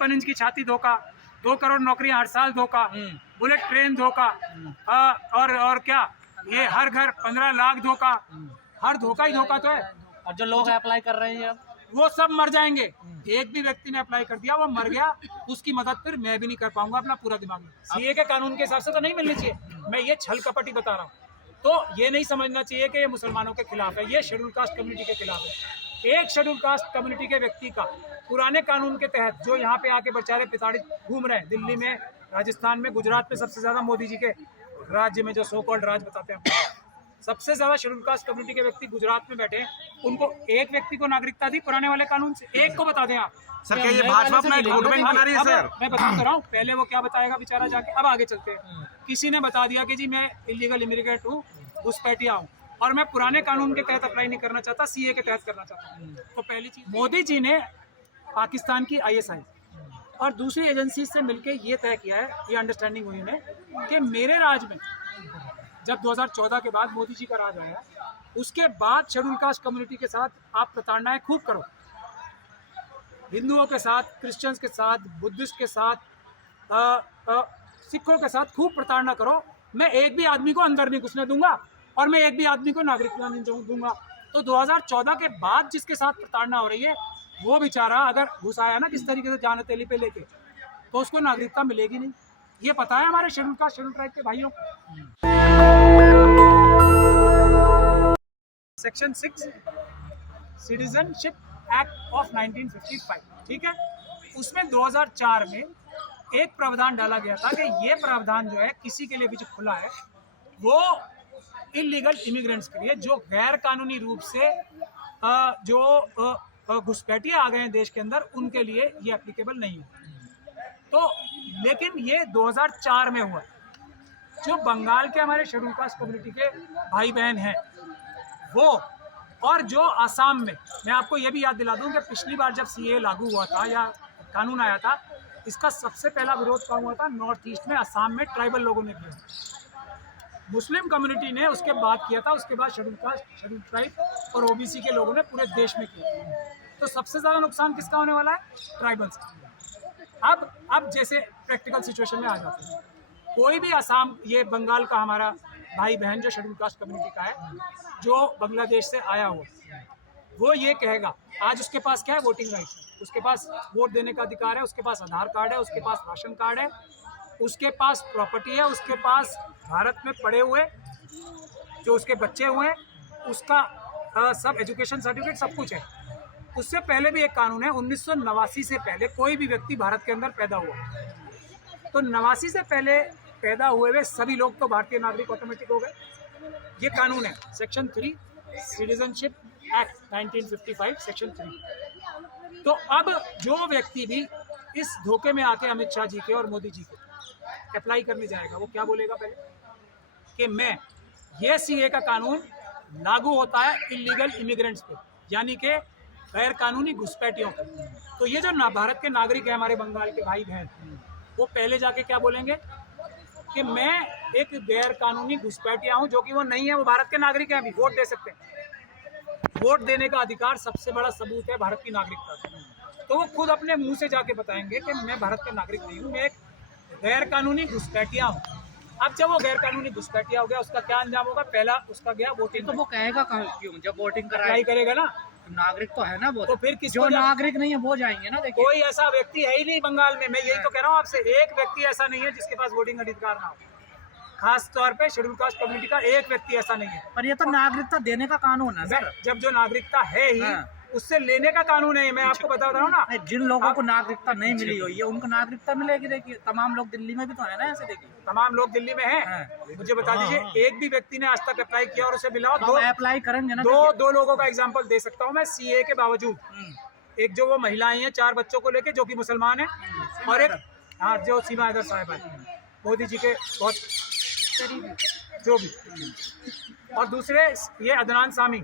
56 inch की छाती धोखा, 2 करोड़ नौकरियां हर साल धोखा, बुलेट ट्रेन धोखा, और क्या ये हर घर 15 लाख धोखा, हर धोखा ही धोखा तो है। और जो लोग अप्लाई कर रहे हैं अब वो सब मर जाएंगे। एक भी व्यक्ति ने अप्लाई कर दिया वो मर गया, उसकी मदद फिर मैं भी नहीं कर पाऊंगा अपना पूरा दिमाग में। सीए के कानून के हिसाब से तो नहीं मिलनी चाहिए, मैं ये छल कपटी बता रहा हूँ। तो ये नहीं समझना चाहिए कि ये मुसलमानों के खिलाफ है, ये शेड्यूल कास्ट कम्युनिटी के खिलाफ है। एक शेड्यूल कास्ट कम्युनिटी के व्यक्ति का पुराने कानून के तहत जो यहाँ पे आके बेचारे पिताड़ित घूम रहे हैं, दिल्ली में, राजस्थान में, गुजरात में, सबसे ज्यादा मोदी जी के राज्य में जो सो कॉल्ड राज बताते हैं, सबसे ज्यादा शेड्यूल कास्ट कम्युनिटी के व्यक्ति गुजरात में बैठे हैं। उनको एक व्यक्ति को नागरिकता दी पुराने वाले कानून से, एक को बता दें आप। सर क्या ये भाजपा अपना एक वोट बैंक बना रही है सर? मैं बता तो रहा हूँ, पहले वो क्या बताएगा बेचारा जाके। अब आगे चलते हैं। किसी ने बता दिया कि जी मैं इलीगल इमिग्रेंट हूँ, घुसपैठिया हूँ, और मैं पुराने कानून के तहत अप्लाई नहीं करना चाहता, सीए के तहत करना चाहता हूँ। तो पहली चीज, मोदी जी ने पाकिस्तान की ISI और दूसरी एजेंसी से मिलकर ये तय किया है, ये अंडरस्टैंडिंग हुई उन्हें कि मेरे राज में जब 2014 के बाद मोदी जी का राज आया, उसके बाद शेड्यूल कास्ट कम्युनिटी के साथ आप प्रताड़नाएं खूब करो, हिंदुओं के साथ, क्रिश्चियंस के साथ, बुद्धिस्ट के साथ, सिखों के साथ खूब प्रताड़ना करो। मैं एक भी आदमी को अंदर नहीं घुसने दूंगा और मैं एक भी आदमी को नागरिकता नहीं दूंगा। तो 2014 के बाद जिसके साथ प्रताड़ना हो रही है, वो बेचारा अगर घुस आया ना किस तरीके से जान तेली पे लेके, तो उसको नागरिकता मिलेगी नहीं। ये पता है हमारे शेड्यूल कास्ट शेड्यूल ट्राइब के भाइयों को। सेक्शन 6 सिटीजनशिप एक्ट ऑफ 1955, ठीक है, उसमें 2004 में एक प्रावधान डाला गया था कि ये प्रावधान जो है किसी के लिए भी जो खुला है, वो इलीगल इमिग्रेंट्स के लिए, जो गैर कानूनी रूप से जो घुसपैठिया आ गए हैं देश के अंदर, उनके लिए ये एप्लीकेबल नहीं है। तो लेकिन ये 2004 में हुआ। जो बंगाल के हमारे शेड्यूल कास्ट कम्युनिटी के भाई बहन हैं वो, और जो आसाम में, मैं आपको ये भी याद दिला दूं कि पिछली बार जब सीए लागू हुआ था या कानून आया था, इसका सबसे पहला विरोध कहाँ हुआ था? नॉर्थ ईस्ट में, आसाम में ट्राइबल लोगों ने किया, मुस्लिम कम्युनिटी ने उसके बाद किया था, उसके बाद शेड्यूल कास्ट, शेड्यूल ट्राइब और ओबीसी के लोगों ने पूरे देश में किया। तो सबसे ज़्यादा नुकसान किसका होने वाला है? ट्राइबल्स का। अब जैसे प्रैक्टिकल सिचुएशन में आ जाते हैं, कोई भी आसाम, ये बंगाल का हमारा भाई बहन जो शेड्यूल कास्ट कम्युनिटी का है, जो बांग्लादेश से आया हुआ, वो ये कहेगा, आज उसके पास क्या है? वोटिंग राइट, उसके पास वोट देने का अधिकार है, उसके पास आधार कार्ड है, उसके पास राशन कार्ड है, उसके पास प्रॉपर्टी है, उसके पास भारत में पड़े हुए जो उसके बच्चे हुए हैं, उसका सब एजुकेशन सर्टिफिकेट सब कुछ है। उससे पहले भी एक कानून है, 1989 से पहले कोई भी व्यक्ति भारत के अंदर पैदा हुआ, तो 89 से पहले पैदा हुए हुए सभी लोग तो भारतीय नागरिक ऑटोमेटिक हो गए। ये कानून है, सेक्शन 3 सिटीजनशिप एक्ट 1955 सेक्शन 3। तो अब जो व्यक्ति भी इस धोखे में आके अमित शाह जी के और मोदी जी के अप्लाई करने जाएगा, वो क्या बोलेगा पहले कि मैं, ये सीए का कानून लागू होता है इलीगल इमिग्रेंट्स पे, यानी कि गैर कानूनी घुसपैठियों पे। तो ये जो भारत के नागरिक है, हमारे बंगाल के भाई बहन, वो पहले जाके क्या बोलेंगे कि मैं एक गैर कानूनी घुसपैठिया हूँ, जो कि वो नहीं है, वो भारत के नागरिक हैं, अभी वोट दे सकते हैं। वोट देने का अधिकार सबसे बड़ा सबूत है भारत की नागरिकता का। तो वो खुद अपने मुंह से जाके बताएंगे कि मैं भारत का नागरिक नहीं हूँ, मैं एक गैर कानूनी घुसपैठिया हूँ। अब जब वो गैर कानूनी घुसपैठिया हो गया, उसका क्या अंजाम होगा? पहला उसका गया वोटिंग। तो वो कहेगा क्यों जब वोटिंग अप्लाई करेगा ना, नागरिक तो है ना वो, तो फिर जो नागरिक नहीं है वो जाएंगे ना। देखिए, कोई ऐसा व्यक्ति है ही नहीं बंगाल में, मैं यही तो कह रहा हूँ आपसे, एक व्यक्ति ऐसा नहीं है जिसके पास वोटिंग अधिकार ना हो। खास तौर पे शेड्यूल कास्ट कम्युनिटी का एक व्यक्ति ऐसा नहीं है। पर ये तो नागरिकता देने का कानून है सर। जब जो नागरिकता है ही, उससे लेने का कानून है, मैं आपको बता रहा हूँ ना। जिन लोगों को नागरिकता नहीं मिली हुई है उनको नागरिकता मिलेगी। देखिए, तमाम लोग दिल्ली में भी तो है ना ऐसे। देखिए, तमाम लोग दिल्ली में हैं। मुझे बता दीजिए, एक भी व्यक्ति ने आज तक अप्लाई किया और उसे मिला? दो अप्लाई करेंगे ना। दो लोगों का एग्जाम्पल दे सकता हूँ मैं सीए के बावजूद। एक जो वो महिलाएं हैं 4 बच्चों को लेके, जो कि मुसलमान है, और एक जो सीमा हैदर साहब है, मोदी जी के बहुत जो भी, और दूसरे ये अदनान सामी,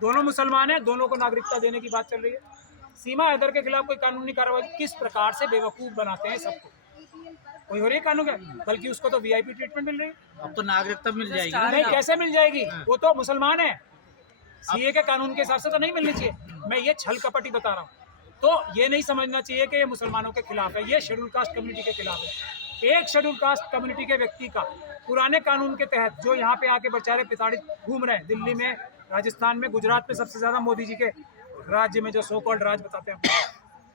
दोनों मुसलमान हैं, दोनों को नागरिकता देने की बात चल रही है। सीमा हैदर के खिलाफ कोई कानूनी कार्रवाई, किस प्रकार से बेवकूफ बनाते हैं सबको, कोई हो रही है कानून का, बल्कि उसको तो वीआईपी ट्रीटमेंट मिल रही है। अब तो नागरिकता मिल जाएगी। नहीं, कैसे मिल जाएगी? वो तो मुसलमान है, सीए के कानून के हिसाब से तो नहीं मिलनी चाहिए। मैं ये छल कपटी बता रहा हूँ। तो ये नहीं समझना चाहिए कि ये मुसलमानों के खिलाफ है, ये शेड्यूल कास्ट कम्युनिटी के खिलाफ है। एक शेड्यूल कास्ट कम्युनिटी के व्यक्ति का पुराने कानून के तहत जो यहाँ पे आके बेचारे पिताड़ित घूम रहे हैं, दिल्ली में, राजस्थान में, गुजरात में सबसे ज्यादा मोदी जी के राज्य में जो सो कॉल्ड राज बताते हैं,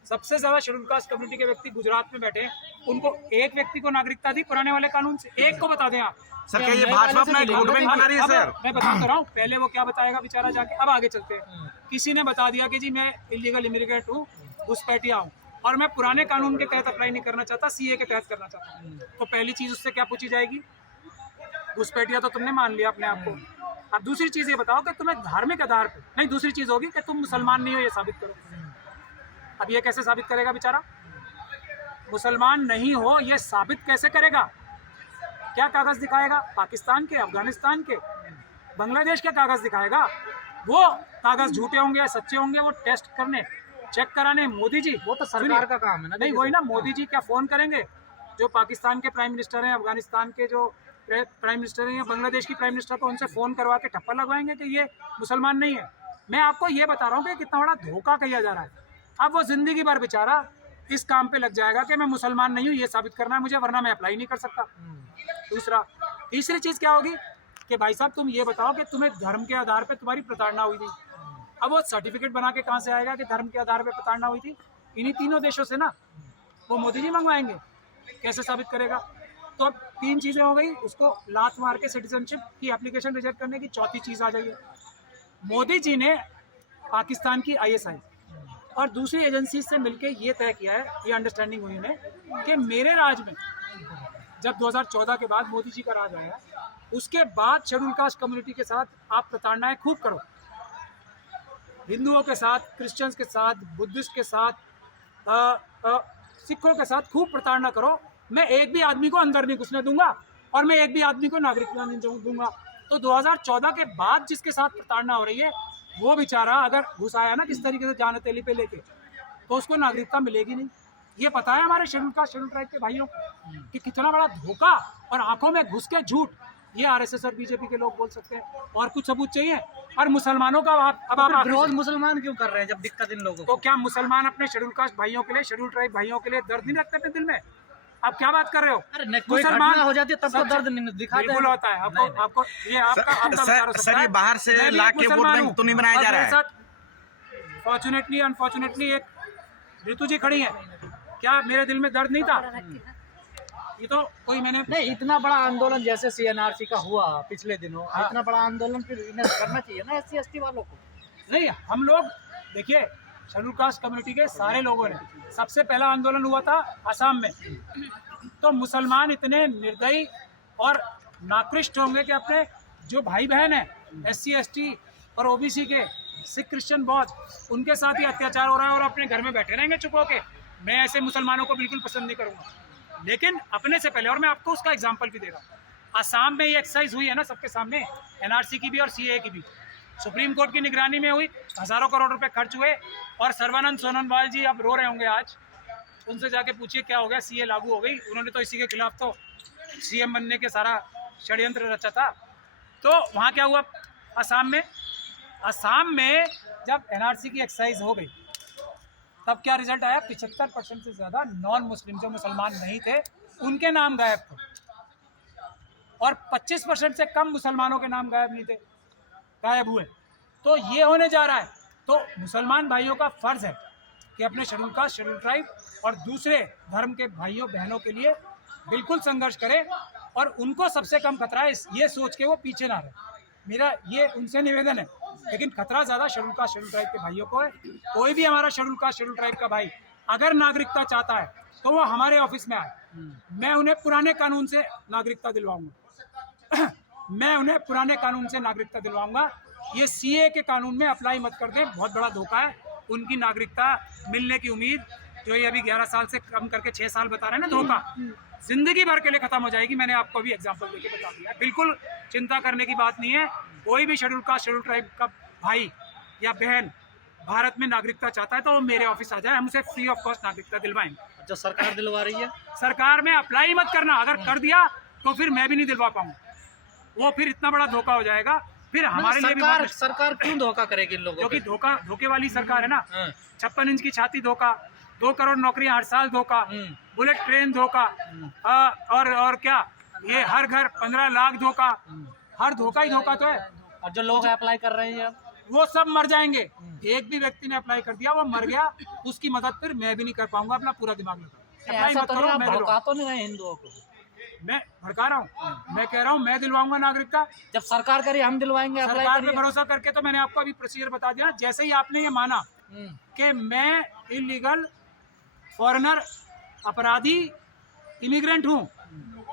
सबसे ज्यादा शेड्यूल कास्ट कम्युनिटी के व्यक्ति गुजरात में बैठे हैं। उनको एक व्यक्ति को नागरिकता दी पुराने वाले कानून से, एक को बता दें आप। सर क्या ये भाजपा अपना एक वोट बैंक बना रही है सर? मैं बताता रहा हूँ, पहले वो क्या बताएगा बेचारा जाके। अब आगे चलते हैं। किसी ने बता दिया कि जी मैं इलीगल इमिग्रेंट हूँ, घुसपैठिया हूँ, और मैं पुराने कानून के तहत अप्लाई नहीं करना चाहता, सीए के तहत करना चाहता हूँ, तो पहली चीज उससे क्या पूछी जाएगी? घुसपैठिया तो तुमने मान लिया अपने आप को। अब दूसरी चीज ये बताओ कि तुम्हें धार्मिक आधार पर नहीं, दूसरी चीज होगी कि तुम मुसलमान नहीं हो, ये साबित करो। अब ये कैसे साबित करेगा बेचारा? मुसलमान नहीं हो ये साबित कैसे करेगा? क्या कागज दिखाएगा? पाकिस्तान के, अफगानिस्तान के, बांग्लादेश के कागज दिखाएगा। वो कागज झूठे होंगे या सच्चे होंगे, वो टेस्ट करने, चेक कराने मोदी जी, वो तो सरकार का काम है ना। नहीं वही ना, मोदी जी क्या फोन करेंगे? जो पाकिस्तान के प्राइम मिनिस्टर हैं, अफगानिस्तान के जो प्राइम मिनिस्टर हैं, या बांग्लादेश की प्राइम मिनिस्टर को उनसे फोन करवा के ठप्पा लगवाएंगे कि ये मुसलमान नहीं है। मैं आपको ये बता रहा हूँ कि कितना बड़ा धोखा किया जा रहा है। अब वो जिंदगी भर बेचारा इस काम पे लग जाएगा कि मैं मुसलमान नहीं हूँ, ये साबित करना है मुझे, वरना मैं अप्लाई नहीं कर सकता। दूसरा, तीसरी चीज क्या होगी कि भाई साहब तुम ये बताओ कि तुम्हें धर्म के आधार पे तुम्हारी प्रताड़ना हुई थी। अब वो सर्टिफिकेट बना के कहाँ से आएगा कि धर्म के आधार पे प्रताड़ना हुई थी? इन्हीं तीनों देशों से ना, वो मोदी जी मंगवाएंगे। कैसे साबित करेगा? तो अब तीन चीजें हो गई, उसको लात मार के सिटीजनशिप की एप्लीकेशन रिजेक्ट करने की चौथी चीज आ जाइए। मोदी जी ने पाकिस्तान की ISI और दूसरी एजेंसी से मिलके ये तय किया है, ये अंडरस्टैंडिंग हुई है कि मेरे राज में जब 2014 के बाद मोदी जी का राज आया, उसके बाद शेड्यूल कास्ट कम्युनिटी के साथ आप प्रताड़नाएं खूब करो, हिंदुओं के साथ, क्रिश्चियंस के साथ, बुद्धिस्ट के साथ, सिखों के साथ खूब प्रताड़ना करो। मैं एक भी आदमी को अंदर नहीं घुसने दूंगा और मैं एक भी आदमी को नागरिकता नहीं दूंगा। तो 2014 के बाद जिसके साथ प्रताड़ना हो रही है, वो बेचारा अगर घुस आया ना किस तरीके से जान हथेली पे लेके, तो उसको नागरिकता मिलेगी नहीं। ये पता है हमारे शेड्यूल कास्ट, शेड्यूल ट्राइब के भाइयों को कि कितना बड़ा धोखा और आंखों में घुस के झूठ ये RSS और बीजेपी के लोग बोल सकते हैं। और कुछ सबूत चाहिए? और मुसलमानों का अब आप विरोध मुसलमान क्यों कर रहे हैं जब दिक्कत इन लोगों को? तो क्या मुसलमान अपने शेड्यूल कास्ट भाइयों के लिए, शेड्यूल ट्राइब भाइयों के लिए दर्द नहीं रखते अपने दिल में? आप क्या बात कर रहे हो? अरे कोई घटना हो जाती है तब तो दर्द नहीं दिखाते। बिल्कुल होता है। आपको ये आपका सर ये बाहर से ला के वोट बैंक तो नहीं बनाया जा रहा है। फॉर्चुनेटली अनफॉर्चुनेटली एक ऋतु जी खड़ी है, क्या मेरे दिल में दर्द नहीं था? ये तो कोई मैंने नहीं, इतना बड़ा आंदोलन जैसे CNRC का हुआ पिछले दिनों, इतना बड़ा आंदोलन फिर इन्हें करना चाहिए ना SC ST वालों को। नहीं, हम लोग देखिए शेड्यूल कास्ट कम्युनिटी के सारे लोगों ने, सबसे पहला आंदोलन हुआ था असम में, तो मुसलमान इतने निर्दयी और नाकृष्ट होंगे कि अपने जो भाई बहन है SC ST और OBC के, सिख क्रिश्चियन बौद्ध, उनके साथ ही अत्याचार हो रहा है और अपने घर में बैठे रहेंगे चुप होके। मैं ऐसे मुसलमानों को बिल्कुल पसंद नहीं करूंगा। लेकिन अपने से पहले, और मैं आपको उसका एग्जांपल भी दे रहा हूँ, असम में ये एक्सरसाइज हुई है ना सबके सामने, NRC की भी और CAA की भी, सुप्रीम कोर्ट की निगरानी में हुई, हजारों करोड़ रुपए खर्च हुए, और सर्बानंद सोनोवाल जी अब रो रहे होंगे आज, उनसे जाके पूछिए क्या हो गया, CA लागू हो गई, उन्होंने तो इसी के खिलाफ तो CM बनने के सारा षड्यंत्र रचा था। तो वहाँ क्या हुआ असम में जब NRC की एक्सरसाइज हो गई, तब क्या रिजल्ट आया? 75% से ज्यादा नॉन मुस्लिम, जो मुसलमान नहीं थे, उनके नाम गायब थे, और 25% से कम मुसलमानों के नाम गायब हुए। तो ये होने जा रहा है। तो मुसलमान भाइयों का फर्ज है कि अपने शेड्यूल कास्ट, शेड्यूल ट्राइब और दूसरे धर्म के भाइयों बहनों के लिए बिल्कुल संघर्ष करें, और उनको सबसे कम खतरा है ये सोच के वो पीछे ना रहे। मेरा ये उनसे निवेदन है। लेकिन खतरा ज्यादा शेड्यूल कास्ट, शेड्यूल ट्राइब के भाइयों को है। कोई भी हमारा शेड्यूल कास्ट, शेड्यूल ट्राइब का भाई अगर नागरिकता चाहता है तो वो हमारे ऑफिस में आए, मैं उन्हें पुराने कानून से नागरिकता दिलवाऊंगा। मैं उन्हें पुराने कानून से नागरिकता दिलवाऊंगा। ये CA के कानून में अप्लाई मत कर दें, बहुत बड़ा धोखा है। उनकी नागरिकता मिलने की उम्मीद जो ये अभी 11 साल से कम करके 6 साल बता रहे हैं ना, धोखा जिंदगी भर के लिए खत्म हो जाएगी। मैंने आपको भी एग्जांपल देके बता दिया। बिल्कुल चिंता करने की बात नहीं है। कोई भी शेड्यूल कास्ट, शेड्यूल ट्राइब का भाई या बहन भारत में नागरिकता चाहता है तो वो मेरे ऑफिस आ जाए, हम उसे फ्री ऑफ कॉस्ट नागरिकता दिलवाएंगे। जो सरकार दिलवा रही है, सरकार में अप्लाई मत करना, अगर कर दिया तो फिर मैं भी नहीं दिलवा पाऊंगा। वो फिर इतना बड़ा धोखा हो जाएगा फिर हमारे लिए भी सरकार बहुत- सरकार क्यों धोखा करेगी इन लोगों क्योंकि को? धोखे वाली सरकार है ना। हाँ। 56 इंच की छाती धोखा, 2 करोड़ नौकरियां हर साल धोखा, बुलेट ट्रेन धोखा, और क्या, ये हर घर 15 लाख धोखा, हर धोखा ही धोखा तो है। और जो लोग अप्लाई कर रहे हैं अब वो सब मर जाएंगे। एक भी व्यक्ति ने अप्लाई कर दिया, वो मर गया, उसकी मदद फिर मैं भी नहीं कर पाऊंगा, अपना पूरा दिमाग लगा। अप्लाई ऐसा मत तो करो, नहीं, आप मैं दिलवाऊंगा। भड़का तो नहीं रहे हिंदुओं को? मैं भड़का रहा हूँ, मैं कह रहा हूँ मैं दिलवाऊंगा नागरिकता। जब सरकार करे हम दिलवाएंगे, अप्लाई सरकार पे करिए। भरोसा करके तो मैंने आपको अभी प्रोसीजर बता दिया। जैसे ही आपने ये माना कि मैं इलीगल फॉरेनर अपराधी इमिग्रेंट हूँ,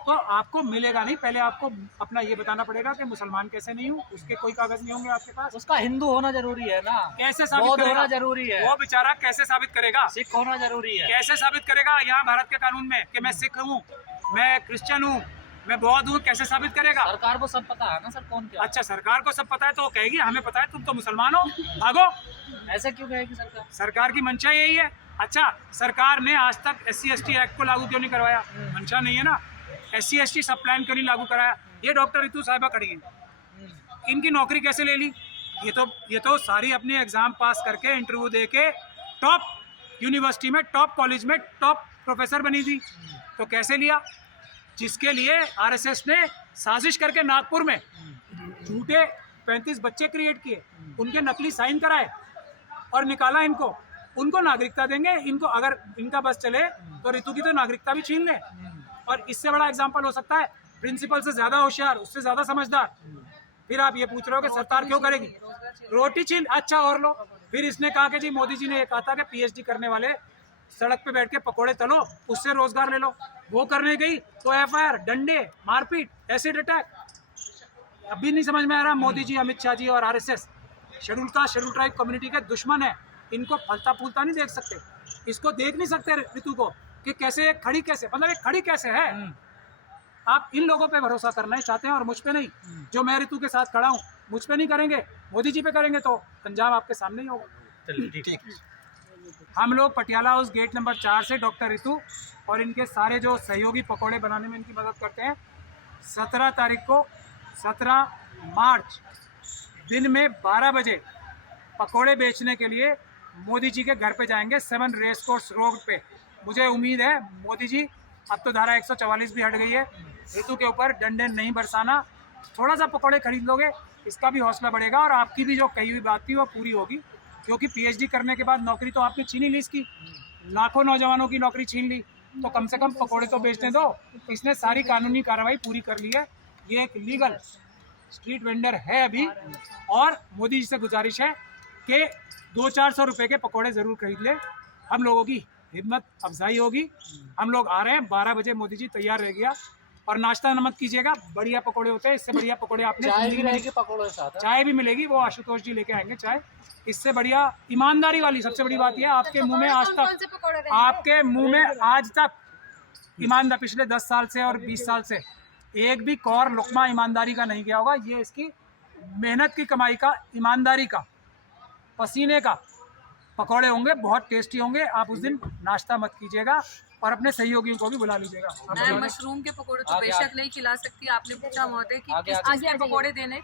तो आपको मिलेगा नहीं। पहले आपको अपना ये बताना पड़ेगा कि मुसलमान कैसे नहीं हूँ, उसके कोई कागज नहीं होंगे आपके पास। उसका हिंदू होना जरूरी है ना, कैसे साबित बौद्ध करेगा? होना जरूरी है, वो बेचारा कैसे साबित करेगा? सिख होना जरूरी है। कैसे साबित करेगा यहाँ भारत के कानून में कि मैं सिख हूँ, मैं क्रिश्चियन हूँ, मैं बौद्ध हूँ? कैसे साबित करेगा? सरकार को सब पता है ना सर, कौन क्या। अच्छा, सरकार को सब पता है तो वो कहेगी हमें पता है, तुम तो मुसलमान हो, भागो। ऐसा क्यों कहेगी सरकार? सरकार की मंशा यही है। अच्छा, सरकार ने आज तक SC/ST एक्ट को लागू क्यों नहीं करवाया? मंशा नहीं है ना। SC/ST सब प्लान क्यों नहीं लागू कराया? ये डॉक्टर रितु साहिबा खड़ी है, इनकी नौकरी कैसे ले ली? ये तो सारी अपने एग्जाम पास करके, इंटरव्यू दे के टॉप यूनिवर्सिटी में, टॉप कॉलेज में टॉप प्रोफेसर बनी थी। तो कैसे लिया? जिसके लिए RSS ने साजिश करके नागपुर में झूठे 35 बच्चे क्रिएट किए, उनके नकली साइन कराए और निकाला इनको। उनको नागरिकता देंगे, इनको अगर इनका बस चले तो रितु की तो नागरिकता भी छीन ले। और इससे बड़ा एग्जाम्पल हो सकता है, प्रिंसिपल से ज्यादा होशियार, उससे ज्यादा समझदार। फिर आप ये पूछ रहे हो कि सरकार क्यों करेगी? रोटी छीन, अच्छा और लो। फिर इसने कहा कि जी मोदी जी ने ये कहा था कि PhD करने वाले सड़क पे बैठ के पकोड़े तलो, उससे रोजगार ले लो। वो करने गई तो FIR, डंडे, मारपीट, एसिड अटैक। अभी नहीं समझ में आ रहा, मोदी जी, अमित शाह जी और RSS शेड्यूल ट्राइब कम्युनिटी के दुश्मन है। इनको फलता फूलता नहीं देख सकते, इसको देख नहीं सकते ऋतु को कि कैसे खड़ी, कैसे मतलब एक खड़ी कैसे है। आप इन लोगों पे भरोसा करना चाहते हैं और मुझ पे नहीं। जो मैं ऋतु के साथ खड़ा हूँ, मुझ पे नहीं करेंगे, मोदी जी पे करेंगे तो अंजाम आपके सामने ही होगा। चलिए ठीक। हम लोग पटियाला हाउस गेट नंबर 4 से डॉक्टर ऋतु और इनके सारे जो सहयोगी पकोड़े बनाने में इनकी मदद करते हैं, 17 तारीख को 17 मार्च दिन में 12 बजे पकोड़े बेचने के लिए मोदी जी के घर पे जाएंगे, 7 रेस कोर्स रोड पे। मुझे उम्मीद है मोदी जी, अब तो धारा 144 भी हट गई है, ऋतु के ऊपर डंडे नहीं बरसाना। थोड़ा सा पकोड़े खरीद लोगे, इसका भी हौसला बढ़ेगा और आपकी भी जो कही हुई बात थी वो पूरी होगी। क्योंकि PhD करने के बाद नौकरी तो आपने छीन ही ली, इसकी लाखों नौजवानों की नौकरी छीन ली, तो कम से कम पकोड़े तो बेचने दो। इसने सारी कानूनी कार्रवाई पूरी कर ली है, ये एक लीगल स्ट्रीट वेंडर है अभी। और मोदी जी से गुजारिश है कि 200-400 रुपए के पकोड़े ज़रूर खरीद ले, हम लोगों की हिम्मत अफजाई होगी। हम लोग आ रहे हैं 12 बजे, मोदी जी तैयार रह गया। और नाश्ता मत कीजिएगा, बढ़िया पकोड़े होते हैं, इससे बढ़िया पकोड़े आपने चाय भी जिंदगी में रहेगी पकौड़ों के साथ। चाय भी मिलेगी, वो आशुतोष जी लेके आएंगे चाय। इससे बढ़िया ईमानदारी वाली सबसे बड़ी बात यह है, आपके मुंह में आज तक, आपके मुंह में आज तक ईमानदार पिछले 10 साल से और 20 साल से एक भी कौर लुकमा ईमानदारी का नहीं गया होगा। ये इसकी मेहनत की कमाई का, ईमानदारी का, पसीने का पकौड़े होंगे, बहुत टेस्टी होंगे। आप उस दिन नाश्ता मत कीजिएगा और अपने सहयोगियों को भी बुला लीजिएगा। मैं मशरूम के पकोड़े तो बेशक नहीं खिला सकती। आपने पूछा महोदय कि किस चीज़ के पकोड़े देने,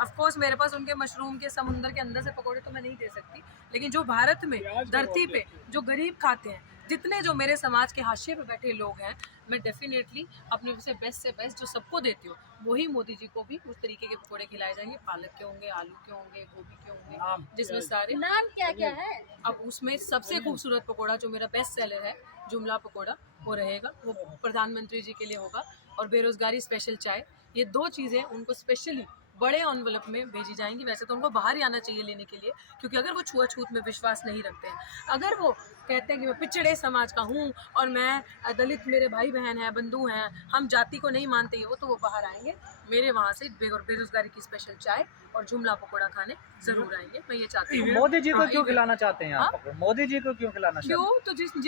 ऑफ कोर्स मेरे पास उनके मशरूम के समुंदर के अंदर से पकोड़े तो मैं नहीं दे सकती। लेकिन जो भारत में धरती पे जो गरीब खाते हैं, जितने जो मेरे समाज के हाशिए पे बैठे लोग हैं, मैं डेफिनेटली अपने से बेस्ट जो सबको देती हूँ, वही मोदी जी को भी उस तरीके के पकोड़े खिलाए जाएंगे। पालक के होंगे, आलू के होंगे, गोभी के होंगे, जिसमें सारे नाम क्या क्या है। अब उसमें सबसे खूबसूरत पकोड़ा जो मेरा बेस्ट सेलर है, जुमला पकोड़ा, वो रहेगा, वो प्रधानमंत्री जी के लिए होगा। और बेरोजगारी स्पेशल चाय, ये 2 चीज़ें उनको स्पेशली बड़े एनवलप में भेजी जाएंगी। वैसे तो उनको बाहर ही आना चाहिए लेने के लिए, क्योंकि अगर वो छुआछूत में विश्वास नहीं रखते हैं, अगर वो कहते हैं कि मैं पिछड़े समाज का हूँ और मैं दलित, मेरे भाई बहन हैं, बंधु हैं, हम जाति को नहीं मानते ये, वो तो वो बाहर आएंगे मेरे वहाँ से बेरोजगारी की स्पेशल चाय और जुमला पकोड़ा खाने जरूर आएंगे। मैं ये चाहती हूँ। मोदी जी को क्यों खिलाना चाहते हैं आप? मोदी जी को क्यों खिलाना चाहते हैं? क्यों? तो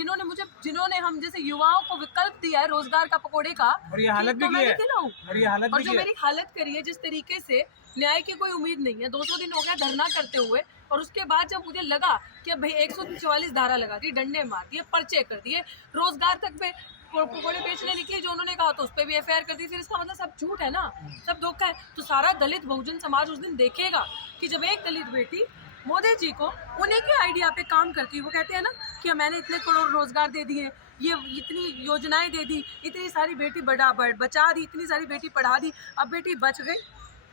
जिन्होंने हम जैसे युवाओं को विकल्प दिया है रोजगार का पकोड़े का, और ये हालत भी तो की मैं है, खिलाऊं। और ये हालत और भी जो की है। मेरी हालत करी है, जिस तरीके से न्याय की कोई उम्मीद नहीं है, 200 दिन हो गया धरना करते हुए, और उसके बाद जब मुझे लगा कि अब भाई 144 धारा लगा दी, डंडे मार दिए, पर्चे कर दिए, रोजगार तक पे पकौड़े बेचने निकली जो उन्होंने कहा, तो उस पर भी एफआईआर कर दी। फिर इसका मतलब सब झूठ है ना, सब धोखा है। तो सारा दलित बहुजन समाज उस दिन देखेगा कि जब एक दलित बेटी मोदी जी को उन्हीं के आइडिया पे काम करती है, वो कहते हैं ना कि मैंने इतने करोड़ रोजगार दे दिए, ये इतनी योजनाएं दे दी, इतनी सारी बेटी बचा दी, इतनी सारी बेटी पढ़ा दी, अब बेटी बच गई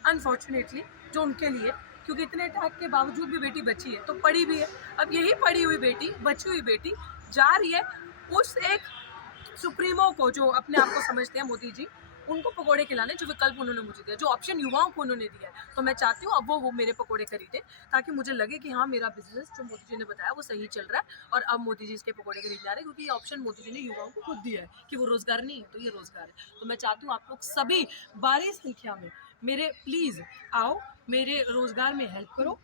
अनफॉर्चुनेटली जो उनके लिए, क्योंकि इतने अटैक के बावजूद भी बेटी बची है तो पढ़ी भी है। अब यही पढ़ी हुई बेटी, बची हुई बेटी जा रही है उस एक सुप्रीमो को जो अपने आप को समझते हैं मोदी जी, उनको पकोड़े खिलाने, जो विकल्प उन्होंने मुझे दिया, जो ऑप्शन युवाओं को उन्होंने दिया है। तो मैं चाहती हूँ अब वो मेरे पकोड़े खरीदे, ताकि मुझे लगे कि हाँ मेरा बिजनेस जो मोदी जी ने बताया वो सही चल रहा है, और अब मोदी जी इसके पकोड़े खरीद जा रहे हैं, क्योंकि ये ऑप्शन मोदी जी ने युवाओं को खुद दिया है कि वो रोजगार नहीं है तो ये रोजगार है। तो मैं चाहती हूँ आप लोग सभी भारी संख्या में मेरे प्लीज़ आओ, मेरे रोजगार में हेल्प करो।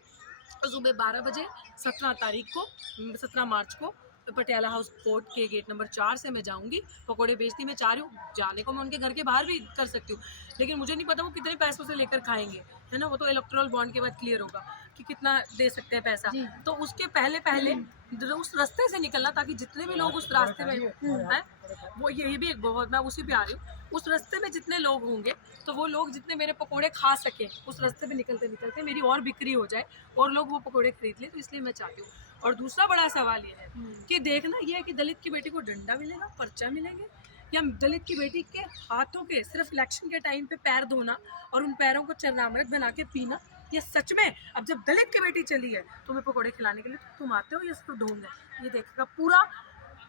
सुबह 12 बजे 17 मार्च को पटियाला हाउस कोर्ट के गेट नंबर 4 से मैं जाऊंगी। पकोड़े बेचती मैं चाह रही हूँ, जाने को मैं उनके घर के बाहर भी कर सकती हूँ, लेकिन मुझे नहीं पता वो कितने पैसों से लेकर खाएंगे, है ना। वो तो इलेक्टोरल बॉन्ड के बाद क्लियर होगा कि कितना दे सकते हैं पैसा। तो उसके पहले उस रास्ते से निकलना, ताकि जितने भी लोग उस रास्ते में हैं, वो यही भी एक बहुत, मैं उसी पे आ रही हूँ, उस रास्ते में जितने लोग होंगे तो वो लोग जितने मेरे पकोड़े खा सके, उस रास्ते पे निकलते निकलते मेरी और बिक्री हो जाए और लोग वो पकोड़े खरीद लें। तो इसलिए मैं चाहती हूँ। और दूसरा बड़ा सवाल ये है कि देखना ये है कि दलित की बेटी को डंडा मिलेगा, पर्चा मिलेंगे, या दलित की बेटी के हाथों के सिर्फ इलेक्शन के टाइम पे पैर धोना और उन पैरों को चरनामृत बना के पीना, ये सच में अब जब दलित की बेटी चली है तुम्हें पकोड़े खिलाने के लिए, तो तुम आते हो या सिर्फ ढोंग है, ये देखेगा पूरा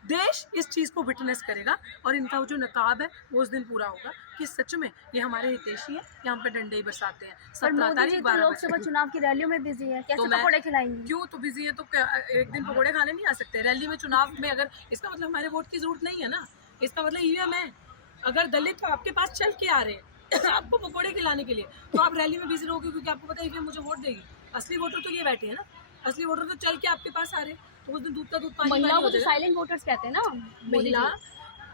देश, इस चीज़ को विटनेस करेगा। और इनका जो नकाब है वो उस दिन पूरा होगा कि सच में ये हमारे हितैषी है, यहाँ पे डंडे ही बरसाते हैं। 17 तारीख 12 लोकसभा चुनाव की रैलियों में बिजी है, कैसे तो मैं पकोड़े खिलाएंगी? क्यों तो बिजी है, तो एक दिन पकोड़े खाने नहीं आ सकते रैली में, चुनाव में? अगर इसका मतलब हमारे वोट की जरूरत नहीं है ना, इसका मतलब ईवीएम है। अगर दलित आपके पास चल के आ रहे हैं आपको पकोड़े खिलाने के लिए, तो आप रैली में बिजी रहोगे, क्योंकि आपको पता है ईवीएम मुझे वोट देगी। असली वोटर तो ये बैठे हैं ना, असली वोटर तो चल के आपके पास आ रहे हैं, तो उस दिन दूध का दूध पानी महिलाओं को तो साइलेंट वोटर्स कहते हैं ना महिला,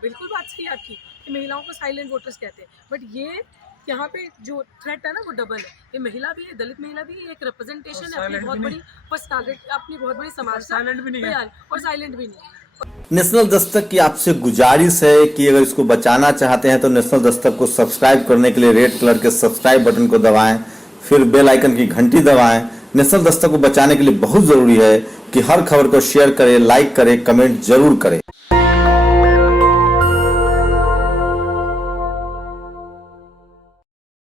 बिल्कुल बात सही है आपकी कि महिलाओं को साइलेंट वोटर्स कहते हैं, बट ये यहाँ पे जो थ्रेट है ना वो डबल है। ये महिला भी है, दलित महिला भी है, एक रिप्रेजेंटेशन है अपनी बहुत बड़ी पर्सनालिटी, अपनी बहुत बड़ी समाज, साइलेंट भी नहीं है और साइलेंट भी नहीं है। नेशनल दस्तक की आपसे गुजारिश है कि अगर इसको बचाना चाहते हैं तो नेशनल दस्तक को सब्सक्राइब करने के लिए रेड कलर के सब्सक्राइब बटन को दबाएं, फिर बेल आइकन की घंटी दबाएं। नेशनल दस्तक को बचाने के लिए बहुत जरूरी है कि हर खबर को शेयर करें, लाइक करें, कमेंट जरूर करें।